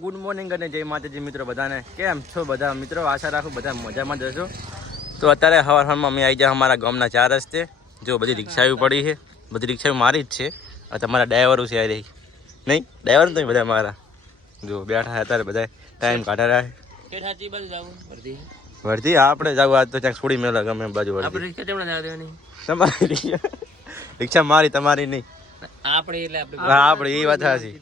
Good morning અને જય માતાજી મિત્રો બધાને. કેમ છો બધા? મિત્રો આશા રાખું બધા મજામાં જશો તો અત્યારે હવાર હવારમાં અમે આવી ગયા અમારા ગામના ચાર રસ્તે. જો બધી રિક્ષાઓ પડી છે. બધી રિક્ષાઓ મારી જ છે. તમારા ડ્રાઈવરો છે આવી રહી. નહીં? ડ્રાઈવર તો બધા મારા. જો બેઠા છે અત્યારે બધા ટાઈમ કાઢા રહ્યા વર્ધી આપણે જાવ. આજ તો ક્યાંક છોડી મેળા ગમે બાજુ તમારી રિક્ષા? મારી તમારી નહીં. આપણે એટલે આપણે એ વાત હાચી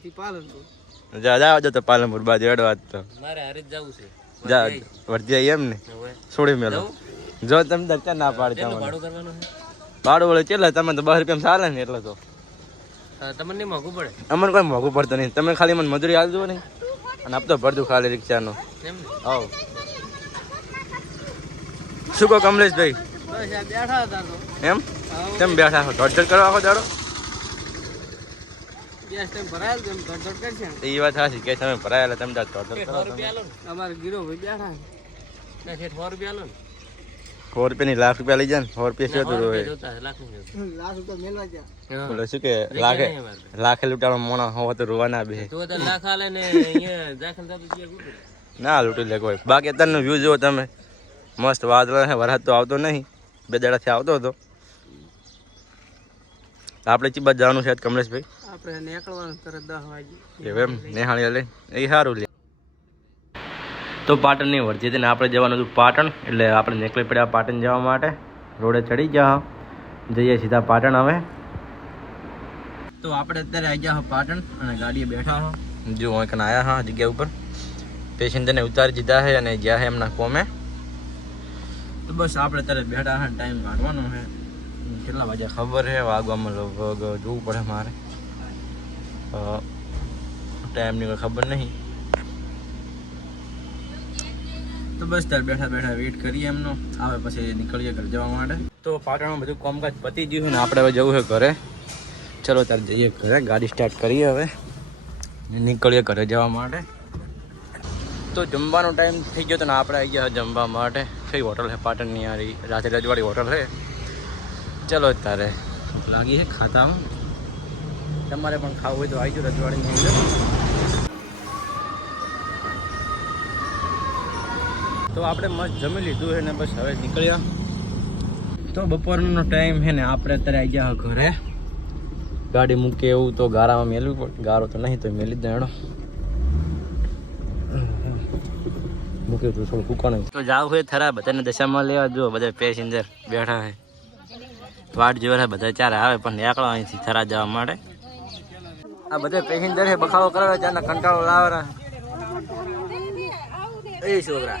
જા જાવ જો તો પાલનપુર બાજુ અડવા તો. મારે હારે જવું છે. જા વર્ધી આવી એમ ને? છોડી મેલો. જો તમે ધક્કા ના પાડી કેટલું તમને ભાડું કરવાનું છે? ભાડું વળે કેટલા? તમે તો બહાર રૂપિયા ચાલે ને એટલે તો. તમને મોઘું પડે? અમને કોઈ મોંઘું પડતું નહીં. તમે ખાલી મને મજૂરી આપજો ને. અને આપતો ભરતું ખાલી રિક્ષાનો. આવ. શું કહો કમલેશભાઈ? એમ? તેમ બેઠા છો? ધડ ધડ કરવા આખો દાડો ગેસ ભરાયેલ એ વાત સાચી કે તમે ભરાયેલા તમે તો ધડ ધડ સો કરો અમારે ગીરો ભાઈ બેઠા ના શેઠ સો રૂપિયા આલો સો રૂપિયાની લાખ રૂપિયા લઈ જાય ને સો રૂપિયા શું જોતા લાખ નહીં જોતા. લાખ રૂપિયા મેળવા ગયા. બોલો શું કે લાખે લાખે લૂંટાણો મોણા હોવા તો રોવાના બે. તો તો લાખ આલે ને અહીંયા દાખલ થતું ના લૂંટી લે કોઈ. બાકી અત્યારનો વ્યૂ જુઓ તમે. મસ્ત વાદળ છે વરસાદ તો આવતો નહીં. બે દાડાથી આવતો હતો. આપણે ચી જવાનું છે આજ કમલેશભાઈ. આપણે નીકળવાનું તરત દસ વાગે. એમ? નેહાળી લે એ સારું લે. તો પાટણની ને આપણે જવાનું હતું પાટણ એટલે આપણે નીકળી પડ્યા પાટણ જવા માટે. રોડે ચડી ગયા જઈએ સીધા પાટણ હવે. તો આપણે અત્યારે આવી ગયા પાટણ અને ગાડીએ બેઠા હા. જો અહીં કને આવ્યા હા જગ્યા ઉપર. પેસેન્જરને ઉતારી દીધા છે અને ગયા છે એમના કોમે. તો બસ આપણે અત્યારે બેઠા છે ટાઈમ કાઢવાનો છે. કેટલા વાગ્યા ખબર છે? વાગવામાં લગભગ જોવું પડે મારે. ટાઈમની કોઈ ખબર નહીં. તો બસ ત્યારે બેઠા બેઠા વેઇટ કરીએ એમનો. આવે પછી નીકળીએ ઘર જવા માટે. તો પાટણમાં બધું કામકાજ પતી ગયું છે ને આપણે હવે જવું છે ઘરે. ચલો ત્યારે જઈએ ઘરે. ગાડી સ્ટાર્ટ કરીએ હવે. નીકળીએ ઘરે જવા માટે. તો જમવાનો ટાઈમ થઈ ગયો તો ને આપણે આવી ગયા જમવા માટે. કઈ હોટલ છે? પાટણની આ રાજે રજવાડી હોટલ છે. ચલો તારે. લાગી છે ખાતામાં. તમારે પણ ખાવું હોય તો આવી જાઓ રજવાડીની અંદર તો આપણે મસ્ત જમી લીધું છે ને બસ હવે નીકળ્યા. તો બપોરનો ટાઈમ છે ને આપણે અત્યારે આવી ગયા ઘરે. ગાડી મૂકે એવું તો ગારામાં મેલવું પડે ગારો તો નહીં તો મેલી જ દેણો મૂક્યું તું થોડું ફૂકવાનું તો જાવ હોય થરા બધાને દશામાં લેવા જો બધા પેસેન્જર બેઠા છે. વાટ જોવે બધા ચારે આવે, પણ નીકળો અહીંથી થરા જવા માટે. આ બધા પેસેન્જર છે બખાવો કરાવે ચાના કંટાળો લાવે એ છોકરા.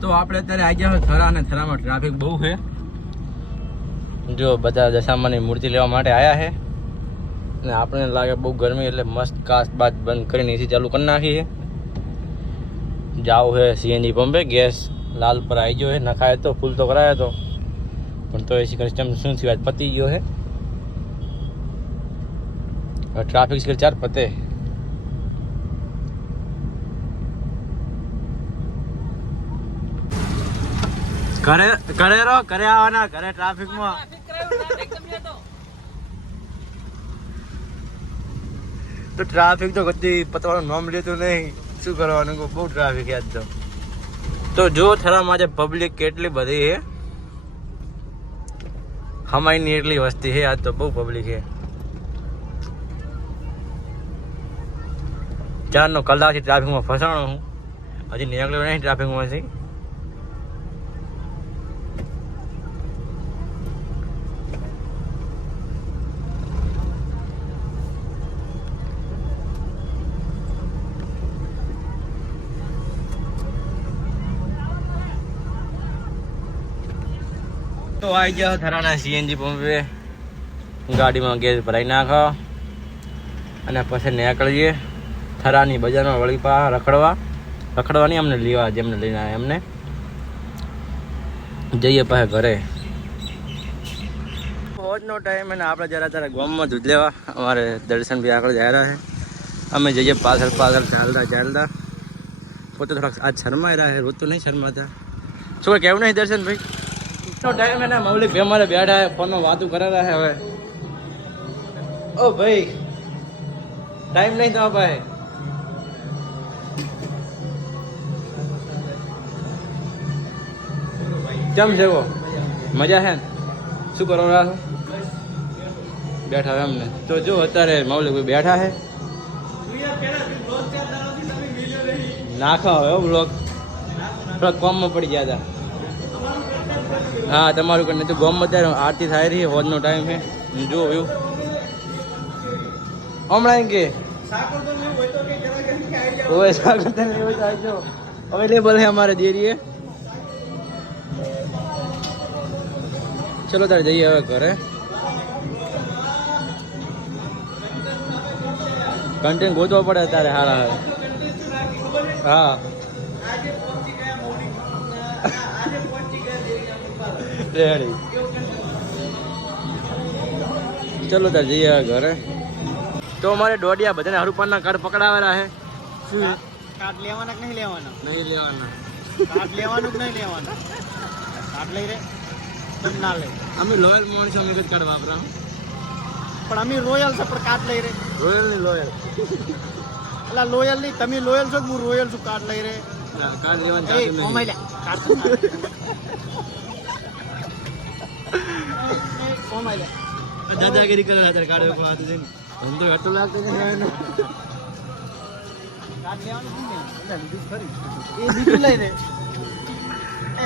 તો આપણે અત્યારે આવી ગયા થરા અને થરામાં. ટ્રાફિક બહુ છે. જો બધા દશામાની મૂર્તિ લેવા માટે આવ્યા છે. અને આપણે લાગે બહુ ગરમી, એટલે મસ્ત કાસ્ટ બાદ બંધ કરીને એસી ચાલુ કરી નાખી છે. જાવ છે સીએનજી પંપે, ગેસ લાલ પર આવી ગયો છે, નખાય તો, ફૂલ તો કરાયો તો. પણ તો એસી કસ્ટમ શું થયું? આજ પતી ગયો હે? ટ્રાફિક સિગ્નલ ચાર પતે. ઘરે ઘરે રહો ઘરે આવવાના ઘરે ટ્રાફિકમાં તો. ટ્રાફિક તો કદી પતવાનું નામ લેતું નહીં. શું કરવાનું? બહુ ટ્રાફિક યાદ તો. તો જો થરામાં આજે પબ્લિક કેટલી બધી છે? હમાયની એટલી વસ્તી છે આજ તો બહુ પબ્લિક છે ચારનો કલાકથી ટ્રાફિકમાં ફસાણો હું. હજી નીકળ્યો નહીં ટ્રાફિકમાંથી તો આવી જાઓ થરાના સીએનજી પંપે. ગાડીમાં ગેસ ભરાઈ નાખો. અને પછી નીકળીએ થરાની બજારમાં વળી પા રખડવા. રખડવાની અમને લેવા જેમને લઈને આવે એમને. જઈએ પાસે ઘરે. ફોજનો ટાઈમ અને આપણે જરા જરા ગામમાં દૂધ લેવા. અમારે દર્શન બી આગળ જાય રહ્યા છે. અમે જઈએ પાછળ પાછળ ચાલતા ચાલતા. પોતે થોડાક આજ શરમાઈ રહ્યા રોજ તો નહીં શરમાતા. શું કેવું નહીં દર્શન ભાઈ? ટાઈમ એના મૌલિક ભાઈ અમારે બેઠા હે ફોનમાં વાતું કરે રહ્યા છે હવે. ઓ ભાઈ ટાઈમ નહીં તમારા પાસે કેમ છે મજા ને? શું કરો રહ્યા છો? બેઠા હોય એમને. તો જો અત્યારે મૌલિક ભાઈ બેઠા હે નાખો હવે બ્લોક થોડા કોમમાં પડી ગયા હતા. હા, તમારું કરીને તો ગોમ અત્યારે આરતી થાય રહી હોજનો ટાઈમ છે. જુઓ એવું. હમણાં કે? ઓય સાગર અવેલેબલ છે અમારે દેરીએ. ચલો તારે જઈએ હવે ઘરે. કન્ટેન્ટ ગોતવો પડે તારે હારા. હા. રેડી. ચલો ત્યાં જઈએ ઘરે. તો અમારે દોડિયા બધાને હરુપાનના કાર્ડ પકડાવેલા છે. શું? કાર્ડ લેવાના કે નહીં લેવાના? નહીં લેવાના. કાર્ડ લેવાનું કે નહીં લેવાના? કાર્ડ લઈ રે. તમ ના લે. અમે લોયલ માણસ અમે કદ કાર્ડ વાપરા પણ અમે રોયલ છે પણ કાર્ડ લઈ રે. રોયલની લોયલ. એટલે લોયલ નહીં તમે લોયલ છો હું રોયલ છું કાર્ડ લઈ રે? કાર્ડ લેવાનું કાર્ડ નહીં. કાર્ડ દાદાગીરી કરે અત્યારે કાઢે પણ હાથ જઈને હું તો એટલું લાગતું જ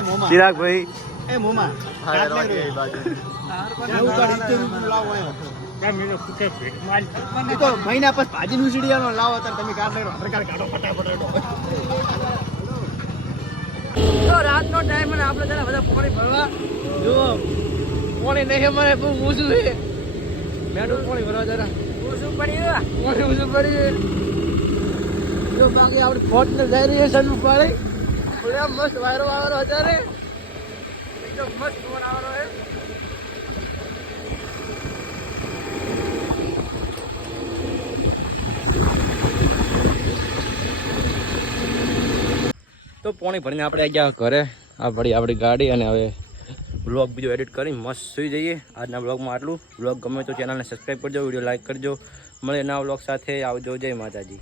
મોમા ચિરાગ ભાઈ મહિના પછી ભાજી નું લાવો તમે કાર્ડ કાઢો ફટાફટ રાતનો ટાઈમ અને આપણે જરા બધા પોણી ભરવા. જુઓ. પાણી નહીં અમારે બહુ ઊંચું છે. મેડું પાણી ભરવા જરા. ઊંચું પડી પાણી ઊંચું પડી જો બાકી આપણે ફોર્ટનર જઈ રહી છે સનુ પાણી બધા મસ્ત વાયરો વાયરો અત્યારે એકદમ મસ્ત ફોન આવવાનો છે. તો પોણી ભરીને આપણે ગયા ઘરે. આ ભરી આપણી ગાડી અને હવે બ્લોગ બીજો એડિટ કરી મસ્ત સુઈ જઈએ. આજના બ્લોગમાં આટલું. બ્લોગ ગમે તો ચેનલને સબસ્ક્રાઈબ કરજો, વીડિયો લાઇક કરજો. મળે નવા બ્લોગ સાથે. આવજો, જય માતાજી.